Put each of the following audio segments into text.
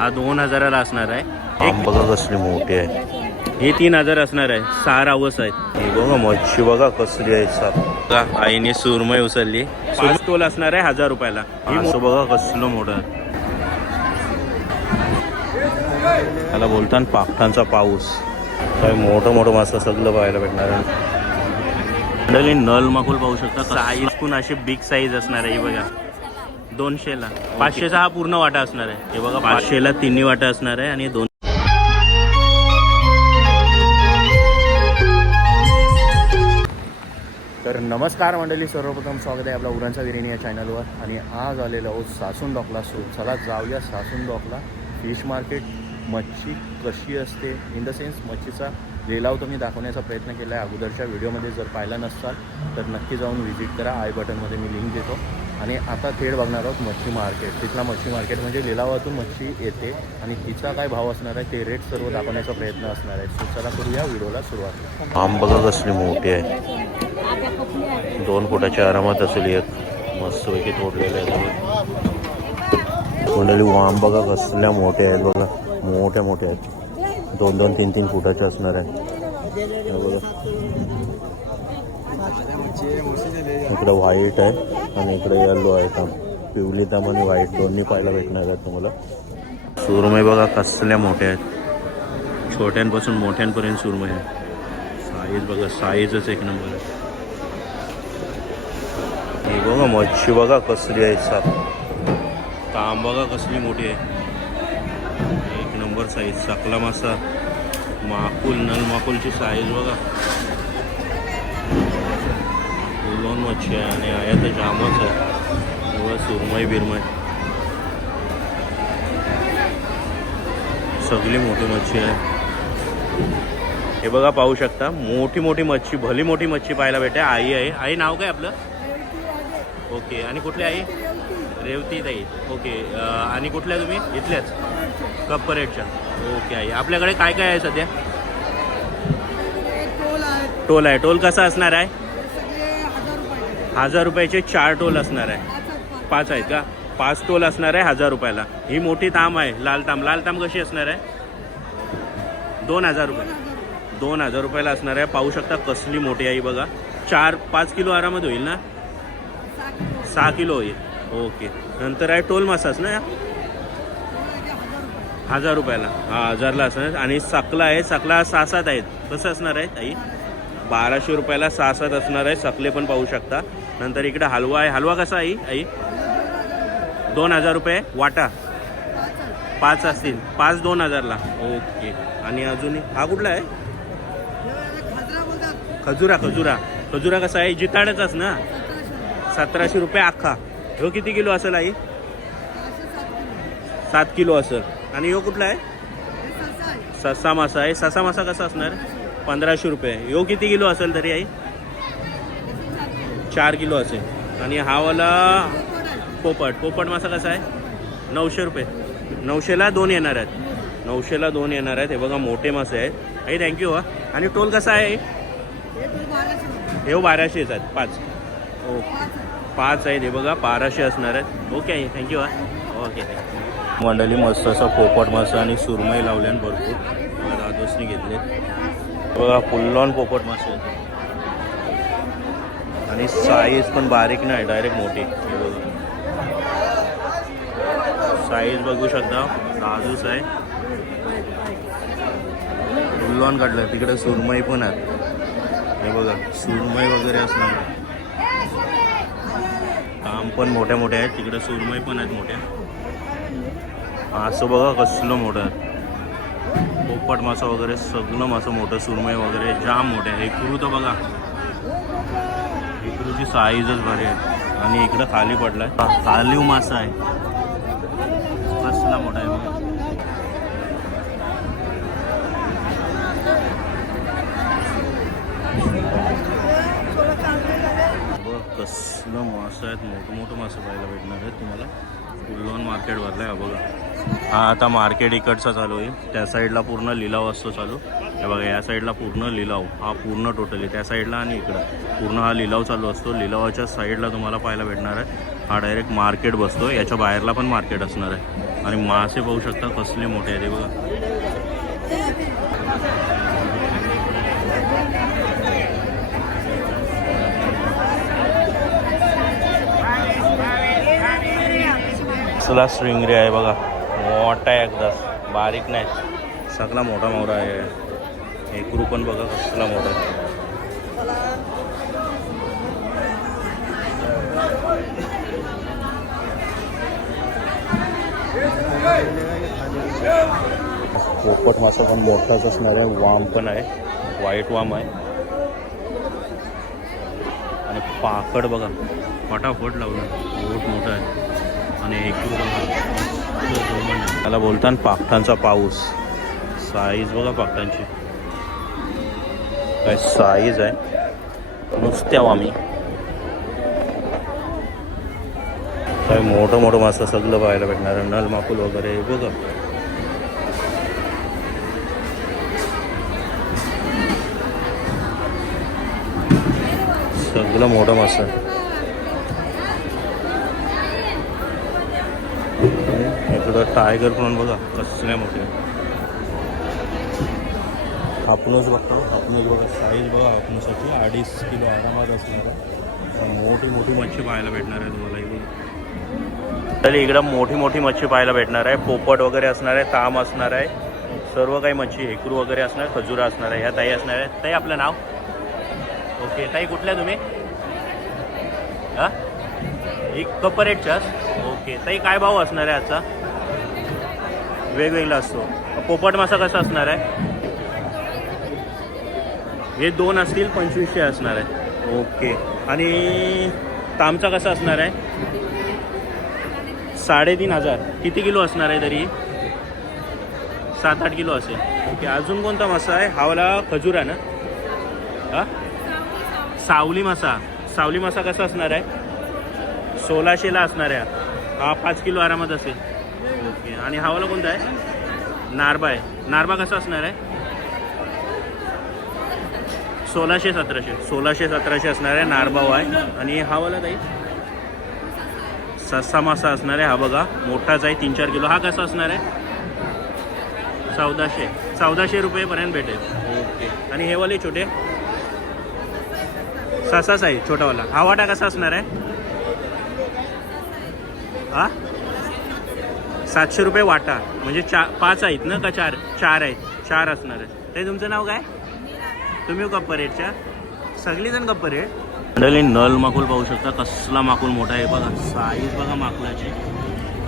हा 2000ला असणार आहे. आम बघा कसली मोठी आहे. हे 3000 असणार आहे. 6 रावस आहेत. ही बघा मच्छी बघा कसली आहे साप. बघा आईने सुरमई उचलली. 5 तोल असणार आहे 1000 रुपयाला. असं बघा कसलं मोठं आहे. त्याला बोलतात पाखठांचा पाऊस. काय मोठं मोठं मासा सगळं पाहायला भेटणार आहे. मंडळी नल माकुल पाहू शकता. साईज पण अशी बिग साईज असणार आहे. हे बघा 200ला. 500चा हा पूर्ण वाटा असणार आहे. हे बघा 500ला तिन्ही वाटा असणार आहे आणि 2. तर नमस्कार मंडळी, सर्वप्रथम स्वागत आहे आपला उरणचा बिर्याणी या चॅनलवर. आणि आज आलेलो आहोत सासून डॉकला. सो चला जाऊया सासून डॉकला. फिश मार्केट, मच्छी कशी असते इन द सेन्स मच्छीचा लिलाव तुम्ही दाखवण्याचा प्रयत्न केला आहे अगोदरच्या व्हिडिओमध्ये. जर पाहिला नसाल तर नक्की जाऊन व्हिजिट करा. आय बटनमध्ये मी लिंक देतो. आणि आता थेट बघणार आहोत मच्छी मार्केट. तिथला मच्छी मार्केट म्हणजे लिलावातून मच्छी येते आणि तिचा काय भाव असणार आहे ते रेट सर्व दाखवण्याचा प्रयत्न असणार आहे. सो चला करूया व्हिडिओला सुरुवात. आम बघा कसली मोठी आहे. 2 फुटाच्या आरामात असेल एक. मस्तपैकी तोडलेलं आहे मंडळी. वाम बघा कसल्या मोठ्या आहेत बघा. मोठ्या मोठ्या आहेत. 2-2, 3-3 फुटाचे असणार आहे. बघा इकडं व्हाईट आहे आणि इकडे येल्लो आहे. का पिवली ताम आणि व्हाईट दोन्ही पाहायला भेटणार आहेत तुम्हाला. सुरमई बघा कसल्या मोठ्या आहेत. छोट्यांपासून मोठ्यांपर्यंत सुरमई आहे. साईज बघा, साईजच एक नंबर आहे. ही बघा मच्छी बघा कसली आहे साप. तांब बघा कसली मोठी आहे. एक नंबर साईज. सकला मासा, माकुल, नल माकुलची साईज बघा. लोन मच्छी आहे आणि आया तर जामच आहे. बघा सुरमई बिरमई सगळी मोठी मच्छी आहे. हे बघा पाहू शकता. मोठी मोठी मच्छी, भली मोठी मच्छी पाहायला भेटते. आई आहे. आई नाव काय आपलं? ओके. आणि कुठली आई? रेवती ताई. ओके. आणि कुठल्या तुम्ही? इथल्याच कप्परेटच्या. ओके. आई आपल्याकडे काय काय आहे सध्या? टोल आहे. टोल कसा असणार आहे? 1000 रुपयाचे 4 टोल असणार आहे. 5 आहेत का? 5 टोल असणार आहे 1000 रुपयाला. ही मोठी ताम आहे. लाल ताम. लाल ताम कशी असणार आहे? 2000 रुपये. 2000 रुपयाला असणार आहे. पाहू शकता कसली मोठी आहे बघा. 4-5 किलो आरामात होईल ना? 6 किलो होईल. ओके. नंतर आहे टोल मासाच ना? 1000 रुपयाला. हा 1000ला असणार. आणि सकला आहे. सकला 6-7 आहेत. कसं असणार आहे ताई? 1200 रुपयाला 6-7 असणार आहे. सकले पण पाहू शकता. नंतर इकडे हलवा आहे. हलवा कसा आहे आई? 2000 रुपये वाटा. 5 असतील. 5 2000ला. ओके. आणि अजून हा कुठला आहे? खजुरा. खजुरा. खजुरा कसा आहे? जिताडचाच ना? 1700 रुपये अख्खा. ह्यो किती किलो असेल आई? 7 किलो असेल. आणि ह्यो कुठला आहे? ससा मासा आहे. ससा मासा कसा असणार? 1500 रुपये. ह्यो किती किलो असेल तरी आई? 4 किलो असेल. आणि हा वाला पोपट. पोपट मासा कसा आहे? 900 रुपये. 900ला 2 येणार आहेत. 900ला 2 येणार आहेत. हे बघा मोठे मासे आहेत. आई थँक्यू. हा. आणि टोल कसा आहे? हे 1200 येतात. 5. ओके. 5 आहेत. हे बघा 1200 असणार आहेत. Okay I thank you. हा. ओके. मंडळी मस्त असं पोपट मासा आणि सुरमई लावल्यान भरपूर दादोसनी घेतले बघा. फुल्लॉन पोपट मासे आणि साईज पण बारीक नाही, डायरेक्ट मोठी. साईज बघू शकता. दादूस आहे. फुल्लॉन काढलं. तिकडे सुरमई पण आहे. हे बघा सुरमई वगैरे असणार. काम पण मोठ्या मोठ्या आहेत. तिकडे सुरमई पण आहेत मोठ्या. असं बघा कसलं मोठं आहे. पोपट मासा वगैरे सगळं मासं मोठं. सुरमई वगैरे जाम मोठे आहे. इकडू तर बघा. इकडूची साईजच भारी आहे. आणि इकडं खाली पडलाय कालीव मासा आहे. कसला मोठा आहे बघा. कसलं मासं आहेत. मोठं मोठं मासं पाहायला भेटणार आहेत तुम्हाला. फुल्लॉन मार्केट भरलं आहे बघा. हा आता मार्केट इकडचा चालू आहे. त्या साईडला पूर्ण लिलाव असतो चालू. हे बघा या साईडला पूर्ण लिलाव. हा पूर्ण टोटल आहे. त्या साईडला आणि इकडं पूर्ण हा लिलाव चालू असतो. लिलावाच्या साईडला तुम्हाला पाहायला भेटणार आहे. हा डायरेक्ट मार्केट बसतो. याच्या बाहेरला पण मार्केट असणार आहे. आणि मासे पाहू शकता कसले मोठे आहेत हे बघा. कसला स्ट्रिंगरे आहे बघा, मोठा आहे एकदा, बारीक नाही, सगळा मोठा मोठा आहे. एकरू पण बघा कसला मोठा आहे. पोपट मासा पण मोठाच असणार आहे. वाम पण आहे, व्हाईट वाम आहे. आणि पाकड बघा फटाफट लावलं, बहुत मोठा आहे. आणि एकरू बघा, त्याला बोलतात पाकठांचा पाऊस. साईज बघा पाकठांची, काय साईज आहे नुसत्या वामी. काय मोठं मोठं मासा सगळं पाहायला भेटणार आहे. नल माकुल वगैरे बघा. सगळं मोठं मासा. इकडं टायगर पण बघा कसल्या मोठे. हापनूस बघतो, हापनूस बघा साईज बघा. हापनूसाठी 2.5 किलो आरामात असणार. मोठी मोठी मच्छी पाहायला भेटणार आहे तुम्हाला इकडे. तर इकडं मोठी मोठी मच्छी पाहायला भेटणार आहे. पोपट वगैरे असणार आहे, ताम असणार आहे, सर्व काही मच्छी. हेकरू वगैरे असणार, खजुरा असणार आहे. ह्या ताई असणार आहे. ताई आपलं नाव? ओके ताई, कुठल्या तुम्ही? हां, एक कपरेटच्याच. ओके ताई, काय भाव असणार आहे आजचा? वेगवेगळा असतो. पोपट मासा कसा असणार आहे? हे 2 असतील, 2500 असणार आहे. ओके. आणि तामचा कसा असणार आहे? 3,500. किती किलो असणार आहे तरी? 7-8 किलो असेल. ओके. अजून कोणता मासा आहे? हा वाला खजुरा ना? हां, सावली मासा. सावली मासा कसा असणार आहे? 1600ला असणार आहे. हा 5 किलो आरामात असेल. ओके. आणि हा वाला कोणता आहे? नारबा आहे. नारबा कसा असणार आहे? 1600-1700. 1600-1700 असणार आहे. नारबाव आहे. आणि हा वाला ताई सस्सा मासा असणार आहे. हा बघा मोठाच आहे, 3-4 किलो. हा कसा असणार आहे? 1400 रुपयेपर्यंत भेटेल. ओके. आणि हे वाले छोटे ससाच आहे, छोटावाला. हा वाटा कसा असणार आहे? हा 700 रुपये वाटा. म्हणजे 5 आहेत ना का 4 आहेत? 4 असणार आहे. ते तुमचं नाव काय? तुम्ही गप्पर रेटच्या? सगळीजण गप्पर रेट. मंडळी नल माकुल पाहू शकता, कसला माकुल मोठा आहे बघा. साईज बघा माकुलाची,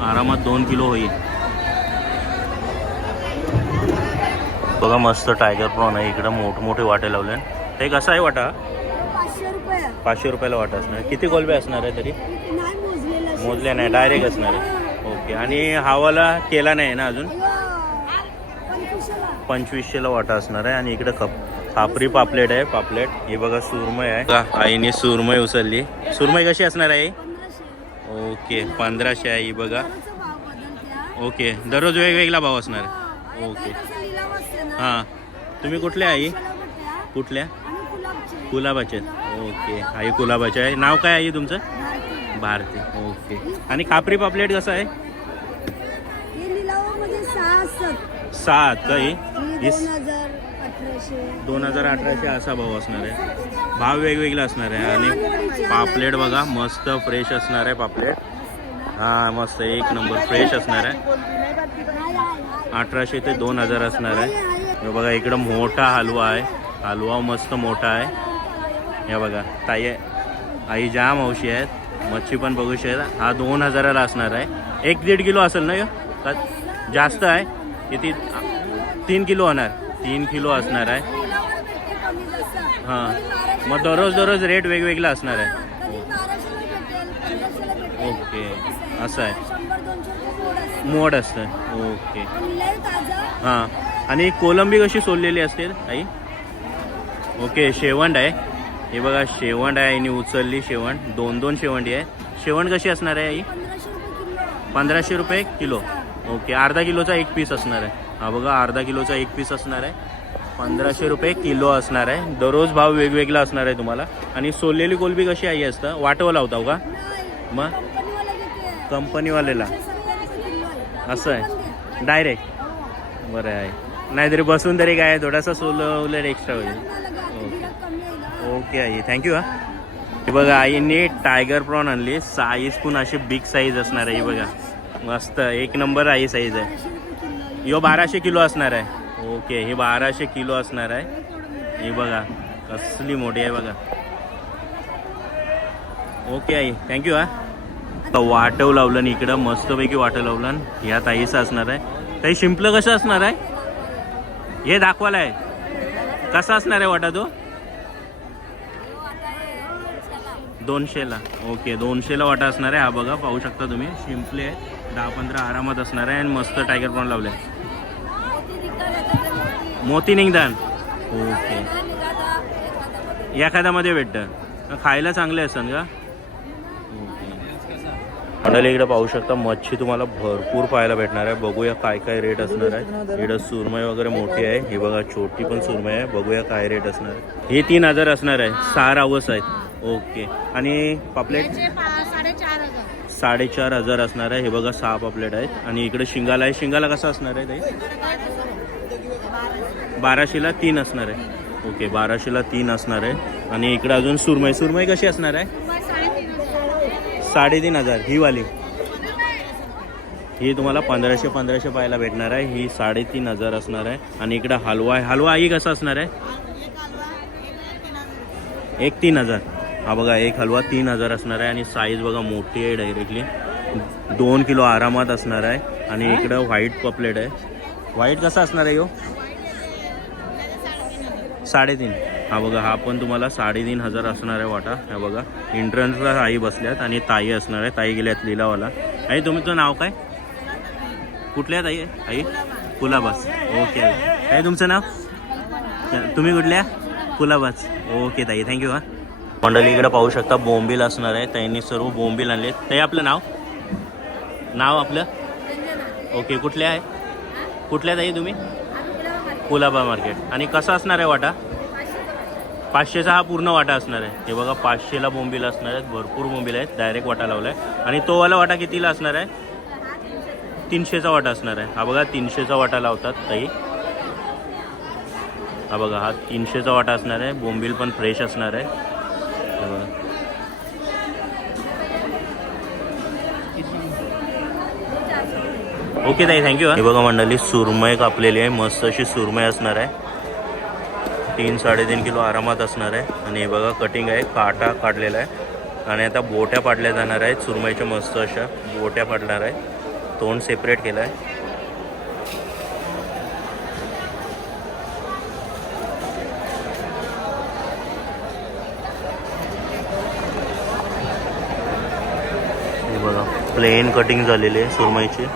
आरामात 2 किलो होईल. बघा मस्त टायगर प्रॉन आहे. इकडं मोठमोठे वाटे लावले. ते कसा आहे वाटा? 500 रुपयाला वाटा असणार. किती कोलबे असणार आहे तरी? मोजले नाही, डायरेक्ट असणार आहे. ओके. आणि हावाला केला नाही ना अजून? 2500ला वाटा असणार आहे. आणि इकडे खापरी पापलेट आहे. पापलेट हे बघा, सुरमई आहे. आईने सुरमई उचलली. सुरमई कशी असणार आहे? ओके 1500 आहे ही बघा. ओके. दररोज वेगवेगळा भाव असणार आहे. ओके. हां, तुम्ही कुठल्या आई? कुठल्या? कुलाबाचे. ओके. आई कुलाबाचे आहे. नाव काय आहे तुमचं? भारती. ओके. आणि खापरी पापलेट कसं आहे? 7 काही 2018 असा भाव असणार आहे. भाव वेगवेगळा असणार आहे. आणि पापलेट बघा मस्त फ्रेश असणार आहे. पापलेट हां मस्त एक नंबर फ्रेश असणार आहे. 1800 ते 2000 असणार आहे. हे बघा इकडं मोठा हलवा आहे. हलवा मस्त मोठा आहे. हे बघा ताई आई जाम हौशी आहेत. मच्छी पण बघू शकता. हा 2000ला असणार आहे. 1-1.5 किलो असेल ना? का जास्त आहे? किती? 3 किलो होणार. 3 किलो असणार आहे. हां, मग दररोज रेट वेगवेगळा असणार आहे. ओके. असं आहे, मोड असतं. ओके. हां. आणि कोलंबी कशी सोललेली असते आई? ओके. शेवंड आहे. हे बघा शेवंड आहे. आईने उचलली शेवंड. 2 शेवंडी आहे. शेवंड कशी असणार आहे आई? 1500 रुपये किलो. ओके. अर्धा किलोचा 1 पीस असणार आहे. हा बघा अर्धा किलोचा 1 पीस असणार आहे. 1500 रुपये किलो असणार आहे. दररोज भाव वेगवेगळा असणार आहे तुम्हाला. आणि सोललेली कोलंबी कशी आई असतं? वाटवं लावताव का? मग कंपनीवालेला असं आहे डायरेक्ट बरं आहे. नाहीतरी बसून तरी काय थोडासा उलट एक्स्ट्रा होईल. Okay I thank you. हा हे बघा आईने टायगर प्रॉन आणली. साईज पण अशी बिग साईज असणार आहे. ही बघा मस्त एक नंबर आई साईज आहे. यो 1200 किलो असणार आहे. ओके हे 1200 किलो असणार आहे. हे बघा कसली मोठी आहे बघा. Okay I thank you. हा वाटव लावलं इकडं मस्तपैकी वाटव लावलं. या ताईचं असणार आहे. ताई शिंपलं कसं असणार आहे हे दाखवायला आहे. कसा असणार आहे वाटा तो 200ला. ओके 200ला वाटा असणार आहे. हा बघा पाहू शकता तुम्ही शिंपले 10-15 आरामात असणार आहे. आणि मस्त टायगर प्रॉन लावले. मोती निघदान. ओके एखाद्यामध्ये भेटतं खायला चांगले असतात का. मंडळी इकडे पाहू शकता मच्छी तुम्हाला भरपूर पाहायला भेटणार आहे. बघूया काय काय रेट असणार आहे. इकडं सुरमई वगैरे मोठी आहे. ही बघा छोटी पण सुरमई आहे. बघूया काय रेट असणार आहे. हे 3000 असणार आहे. 6 रावस आहेत. ओके आणि पापलेट 4500 असणार आहे. हे बघा 6 पापलेट आहेत. आणि इकडे शिंगाला आहे. शिंगाला कसं असणार आहे ते 1200ला 3 असणार आहे. ओके 1200ला 3 असणार आहे. आणि इकडे अजून सुरमई. सुरमई कशी असणार आहे 3500. ही वाली ही तुम्हाला 1500 पाहायला भेटणार आहे. ही 3500 असणार आहे. आणि इकडे हलवा आहे. हलवा ही कसा असणार आहे 3000. हा बघा एक हलवा 3000 असणार आहे. आणि साईज बघा मोठी आहे. डायरेक्टली 2 किलो आरामात असणार आहे. आणि इकडं व्हाईट पपलेट आहे. व्हाईट कसा असणार आहे हो 3.5. हा बघा हा पण तुम्हाला 3500 असणार आहे वाटा. हा बघा एंट्रन्सला आई बसल्यात आणि ताई असणार आहे. ताई गेल्यात लिलावाला. आई तुमचं नाव काय कुठल्या ताई आई कुलाबास. ओके आई काय तुमचं नाव तुम्ही कुठल्या कुलाबास. ओके ताई थँक्यू. हा मंडळी इकडे पाहू शकता बोंबील असणार आहे. त्यांनी सर्व बोंबील आणले. ताई आपलं नाव आपलं ओके कुठल्या आहे कुठल्या ताई तुम्ही कुलाबा मार्केट. आणि कसा असणार आहे वाटा 500चा हा पूर्ण वाटा असणार आहे. हे बघा 500ला बोंबील असणार आहेत. भरपूर बोंबील आहेत. डायरेक्ट वाटा लावला आहे. आणि तो वाला वाटा कितीला असणार आहे 300चा वाटा असणार आहे. हा बघा 300चा वाटा लावतात ताई. हा बघा हा 300चा वाटा असणार आहे. बोंबील पण फ्रेश असणार आहे. हे बघा ओके ताई थँक्यू. हे बघा मंडळी सुरमई कापलेली आहे. मस्त अशी सुरमई असणार आहे. 3-3.5 किलो आरामात असणार आहे. आणि हे बघा कटिंग आहे. काटा काढलेला आहे. आणि आता बोट्या पाडल्या जाणार आहेत. सुरमईच्या मस्त अशा बोट्या पाडणार आहे. तोंड सेपरेट केलं आहे. हे बघा प्लेन कटिंग झालेली आहे सुरमईची.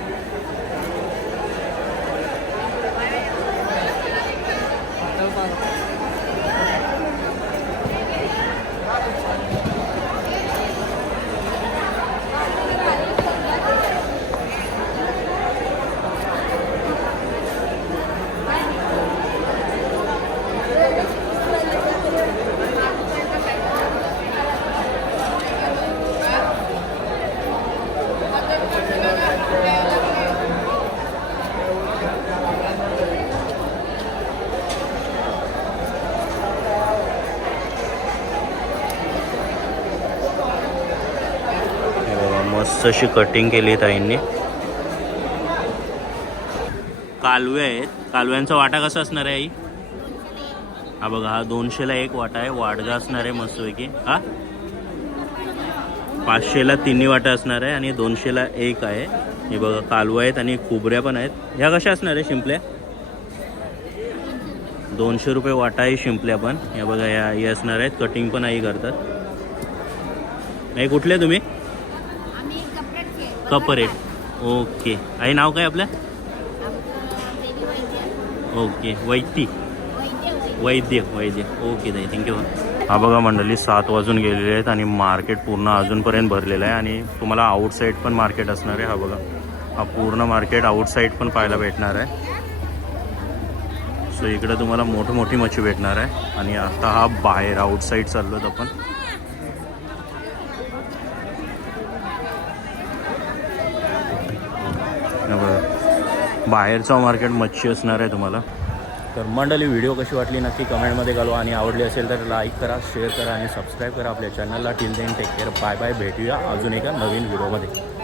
मस्त अशी कटिंग केली ताईंनी. कालवे आहेत. कालव्यांचा वाटा कसा असणार आहे आई हा बघा हा 200ला 1 वाटा आहे. वाडगा असणार आहे मस्तपैकी. हा 500ला 3 वाटा असणार आहे. आणि 200ला 1 आहे. हे बघा कालवा आहेत आणि खुबऱ्या पण आहेत. ह्या कशा असणार आहे शिंपल्या 200 रुपये वाटा आहे शिंपल्या पण. हे बघा या हे असणार आहेत. कटिंग पण आई करतात. नाही कुठले तुम्ही कपरेट. ओके आई नाव काय आपलं ओके वैद्य ओके ताई थँक्यू. हा बघा मंडळी 7 वाजून गेलेले आहेत. आणि मार्केट पूर्ण अजूनपर्यंत भरलेलं आहे. आणि तुम्हाला आउटसाईड पण मार्केट असणार आहे. हा बघा हा पूर्ण मार्केट आउटसाईड पण पाहायला भेटणार आहे. सो इकडे तुम्हाला मोठी मच्छी भेटणार आहे. आणि आता हा बाहेर आउटसाईड चाललो आपण. बघा बाहेरचा मार्केट मच्छी असणार आहे तुम्हाला. तर मंडळी व्हिडिओ कशी वाटली नक्की कमेंटमध्ये घालवा आणि आवडली असेल तर लाईक करा, शेअर करा आणि सबस्क्राईब करा आपल्या चॅनलला. Till then take care, bye bye. भेटूया अजून एका नवीन व्हिडिओमध्ये.